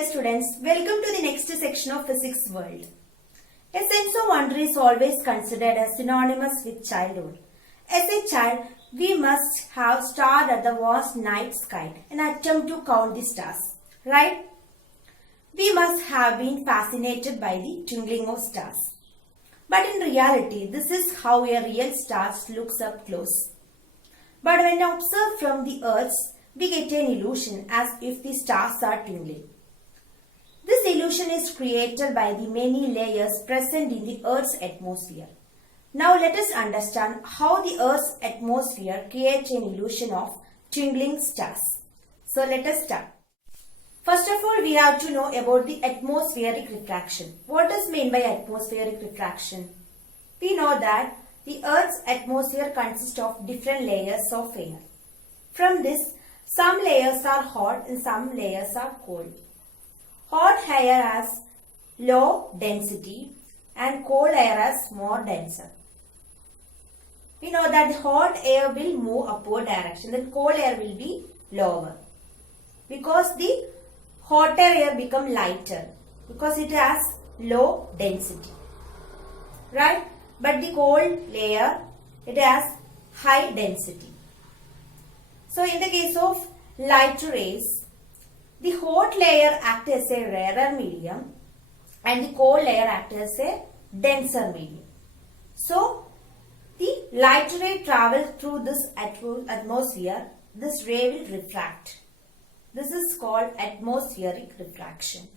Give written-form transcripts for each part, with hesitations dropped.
dear students, welcome to the next section of Physics World. A sense of wonder is always considered as synonymous with childhood. As a child, we must have stared at the vast night sky and attempt to count the stars, right? We must have been fascinated by the twinkling of stars. But in reality, this is how a real star looks up close. But when observed from the Earth, we get an illusion as if the stars are twinkling. This illusion is created by the many layers present in the Earth's atmosphere. Now let us understand how the Earth's atmosphere creates an illusion of twinkling stars. So let us start. First of all, we have to know about the atmospheric refraction. What is meant by atmospheric refraction? We know that the Earth's atmosphere consists of different layers of air. From this, some layers are hot and some layers are cold. Hot air has low density and cold air has more denser. We know that the hot air will move upward direction, then cold air will be lower. Because the hotter air become lighter because it has low density. Right? But the cold layer, it has high density. So in the case of light rays, the hot layer acts as a rarer medium and the cold layer acts as a denser medium. So the light ray travels through this atmosphere, this ray will refract. This is called atmospheric refraction.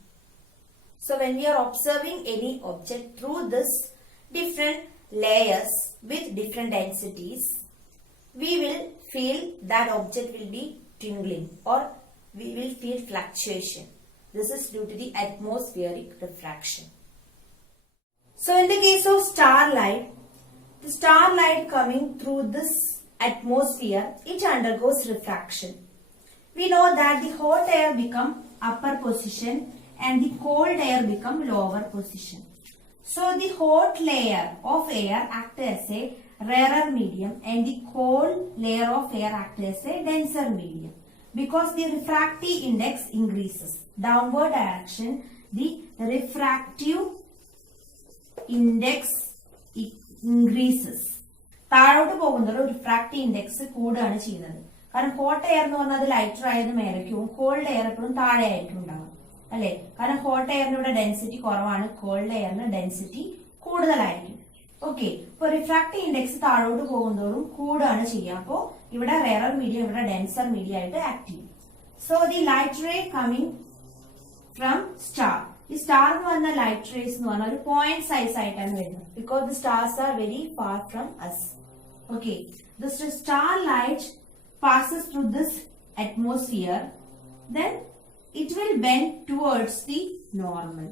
So when we are observing any object through this different layers with different densities, we will feel that object will be twinkling or we will feel fluctuation. This is due to the atmospheric refraction. So in the case of starlight, the starlight coming through this atmosphere, it undergoes refraction. We know that the hot air become upper position and the cold air become lower position. So the hot layer of air acts as a rarer medium and the cold layer of air acts as a denser medium. Because the refractive index increases. Downward direction, the refractive index increases. താഴോട്ട് പോകുന്നത് refractive index കൂടുകയാണ് ചെയ്യുന്നത്. കാരണം hot air എന്ന് പറഞ്ഞാൽ അത് lighter ആയത് മേലേക്കും called air എപ്പോഴും താഴെ ആയിരിക്കും ഉണ്ടാവും അല്ലെ. കാരണം ഹോട്ട് എയറിന് ഇവിടെ ഡെൻസിറ്റി കുറവാണ്, കോൾഡ് എയറിന് ഡെൻസിറ്റി കൂടുതലായിരിക്കും. ഓക്കെ, ഇപ്പൊ റിഫ്രാക്റ്റീവ് ഇൻഡെക്സ് താഴോട്ട് പോകുന്നതോറും കൂടുകയാണ് ചെയ്യുക. അപ്പോ ഇവിടെ റെയർ മീഡിയം, ഇവിടെ ഡെൻസർ മീഡിയം ആയിട്ട് ആക്ട് ചെയ്യും. So the light ray coming from star, ഈ സ്റ്റാർ എന്ന് പറഞ്ഞ ലൈറ്റ് റേസ് എന്ന് പറഞ്ഞാൽ ഒരു പോയിന്റ് സൈസ് ആയിട്ടാണ് വരുന്നത്. Because the stars are very far from us. Okay, the star light passes through this atmosphere, then it will bend towards the normal.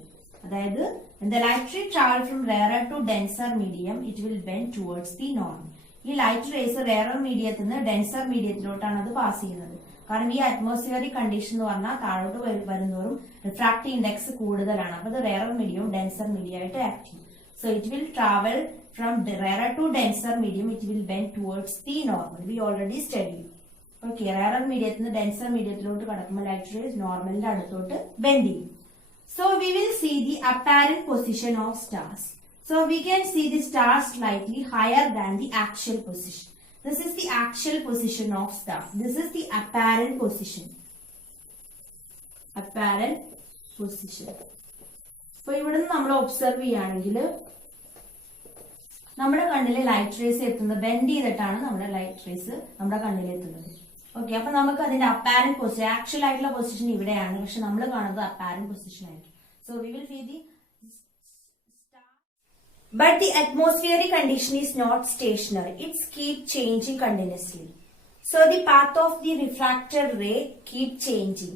അതായത് when the light ray travel from rarer to denser medium, it will bend towards the normal. ഈ light rays rare മീഡിയത്തിൽ നിന്ന് denser മീഡിയത്തിലോട്ടാണ് അത് pass ചെയ്യുന്നത്. കാരണം ഈ atmospheric condition എന്ന് പറഞ്ഞാൽ താഴോട്ട് വരുന്നതോറും റിഫ്രാക്റ്റീവ് ഇൻഡെക്സ് കൂടുതലാണ്. അപ്പൊ അത് റെയർ മീഡിയവും ഡെൻസർ മീഡിയം ആയിട്ട് ആക്ട് ചെയ്യും. So it will travel from rarer to denser medium, it will bend towards the normal. We already studied. Okay, rarer മീഡിയത്തിൽ നിന്ന് ഡെൻസർ മീഡിയത്തിലോട്ട് കടക്കുമ്പോൾ ലൈറ്റ് റേസ് നോർമലിന്റെ അടുത്തോട്ട് ബെൻഡ് ചെയ്യും. So we will see the apparent position of stars. So we can see the stars slightly higher than the actual position. This is the actual position of star. This is the apparent position. Apparent position. So ഇവിടെ നിന്ന് നമ്മൾ observe ചെയ്യുകയാണെങ്കിൽ നമ്മുടെ കണ്ണിലെ light rays എത്തുന്നത് bend ചെയ്തിട്ടാണ് നമ്മുടെ light rays നമ്മുടെ കണ്ണിൽ എത്തുന്നത്. ഓക്കെ, അപ്പൊ നമുക്ക് അതിന്റെ അപ്പാരന്റ് പൊസിഷൻ, ആക്ച്വൽ ആയിട്ടുള്ള പൊസിഷൻ ഇവിടെയാണ്, പക്ഷെ നമ്മൾ കാണുന്നത് അപ്പാരന്റ് പൊസിഷൻ ആയിരിക്കും. So we will see the star. But the atmospheric condition is not stationary. It keeps changing continuously. So the path of the refracted ray keep changing.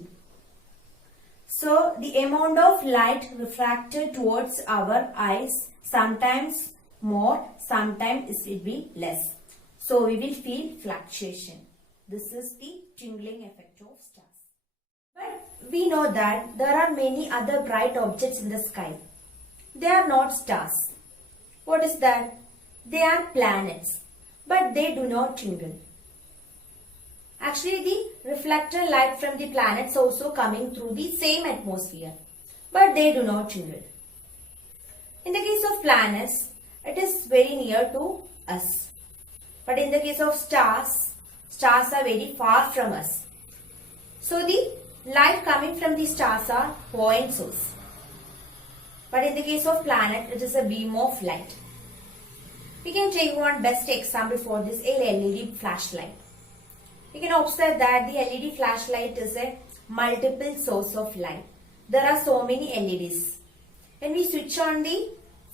So the amount of light refracted towards our eyes sometimes more, sometimes it will be less. So we will feel fluctuation. This is the twinkling effect of stars. But we know that there are many other bright objects in the sky. They are not stars. What is that? They are planets, but they do not twinkle. Actually, the reflected light from the planets also coming through the same atmosphere, but they do not twinkle. In the case of planets, it is very near to us. But in the case of stars, stars are very far from us. So the light coming from the stars are point source. But in the case of planet, it is a beam of light. We can take one best example for this, a LED flashlight. We can observe that the LED flashlight is a multiple source of light. There are so many LEDs. When we switch on the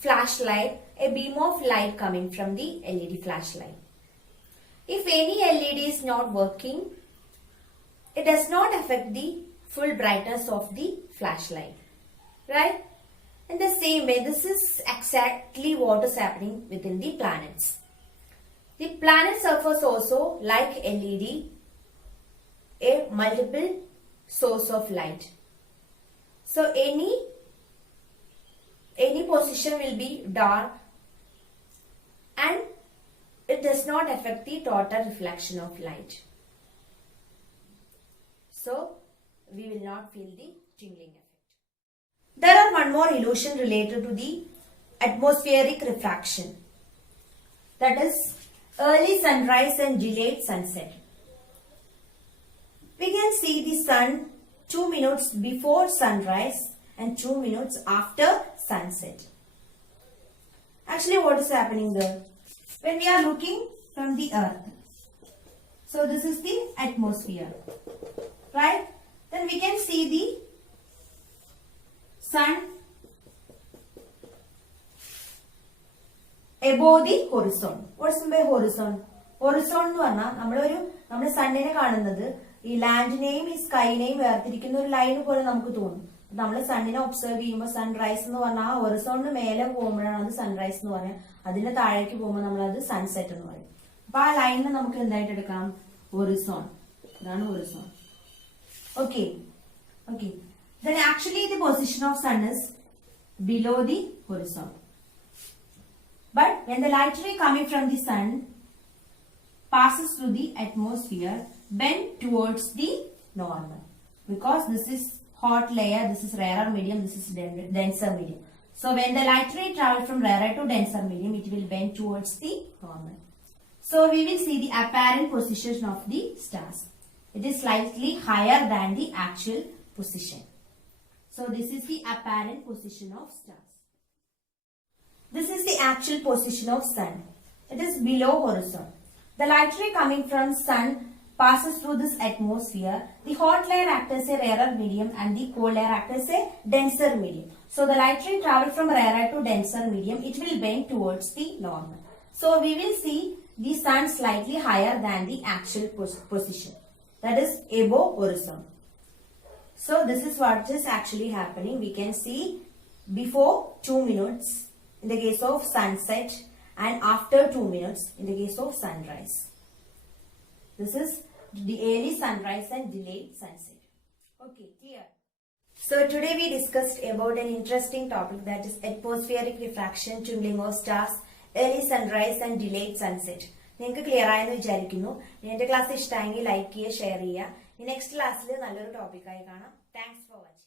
flashlight, a beam of light coming from the LED flashlight. If any LED is not working, it does not affect the full brightness of the flashlight. Right? In the same way, this is exactly what is happening within the planets. The planet surface also, like LED, a multiple source of light. So any position will be dark and it does not affect the total reflection of light. So we will not feel the tingling effect. There are one more illusion related to the atmospheric refraction. That is early sunrise and delayed sunset. We can see the sun 2 minutes before sunrise and 2 minutes after sunset. Actually, what is happening there? When we are looking from the earth, so this is the atmosphere, right? Then we can see the sun above the horizon. What is by horizon? Horizon എന്ന് പറഞ്ഞാൽ നമ്മുടെ സണ്ണിനെ കാണുന്നത് ഈ ലാൻഡിനെയും ഈ സ്കൈനെയും വേർതിരിക്കുന്ന ഒരു line പോലെ നമുക്ക് തോന്നും. നമ്മൾ സണ്ണിനെ ഒബ്സർവ് ചെയ്യുമ്പോൾ സൺറൈസ് എന്ന് പറഞ്ഞാൽ ആ ഹൊറിസോണിന് മേലെ പോകുമ്പോഴാണ് അത് സൺറൈസ് എന്ന് പറയാം. അതിന്റെ താഴേക്ക് പോകുമ്പോൾ നമ്മൾ അത് സൺസെറ്റ് എന്ന് പറയും. അപ്പൊ ആ ലൈനിനെ നമുക്ക് എന്തായിട്ട് എടുക്കാം? ഹൊറിസോൺ. ഇതാണ് Horizon. Okay. Then actually the position of sun is below the horizon. But when the light ray coming from the sun passes through the atmosphere, bend towards the normal. Because this is hot layer, this is rarer medium, this is denser medium. So when the light ray travel from rarer to denser medium, it will bend towards the normal. So we will see the apparent position of the stars. It is slightly higher than the actual position. So this is the apparent position of stars. This is the actual position of sun. It is below horizon. The light ray coming from sun passes through this atmosphere. The hot layer acts as a rarer medium and the cold layer acts as a denser medium. So the light ray travels from rarer to denser medium. It will bend towards the normal. So we will see the sun slightly higher than the actual position. That is above horizon. So this is what is actually happening. We can see before 2 minutes in the case of sunset and after 2 minutes in the case of sunrise. This is the early sunrise and delayed sunset. Okay, clear. So today we discussed about an interesting topic, that is atmospheric refraction, twinkling of stars, early sunrise and delayed sunset. നിങ്ങൾക്ക് clear ആയെന്ന് വിചാരിക്കുന്നു. എന്റെ class ഇഷ്ടമായെങ്കിൽ like ചെയ്യുക, share ചെയ്യുക. Next ക്ലാസ്സിൽ നല്ലൊരു ടോപ്പിക്കായി കാണാം. Thanks for watching.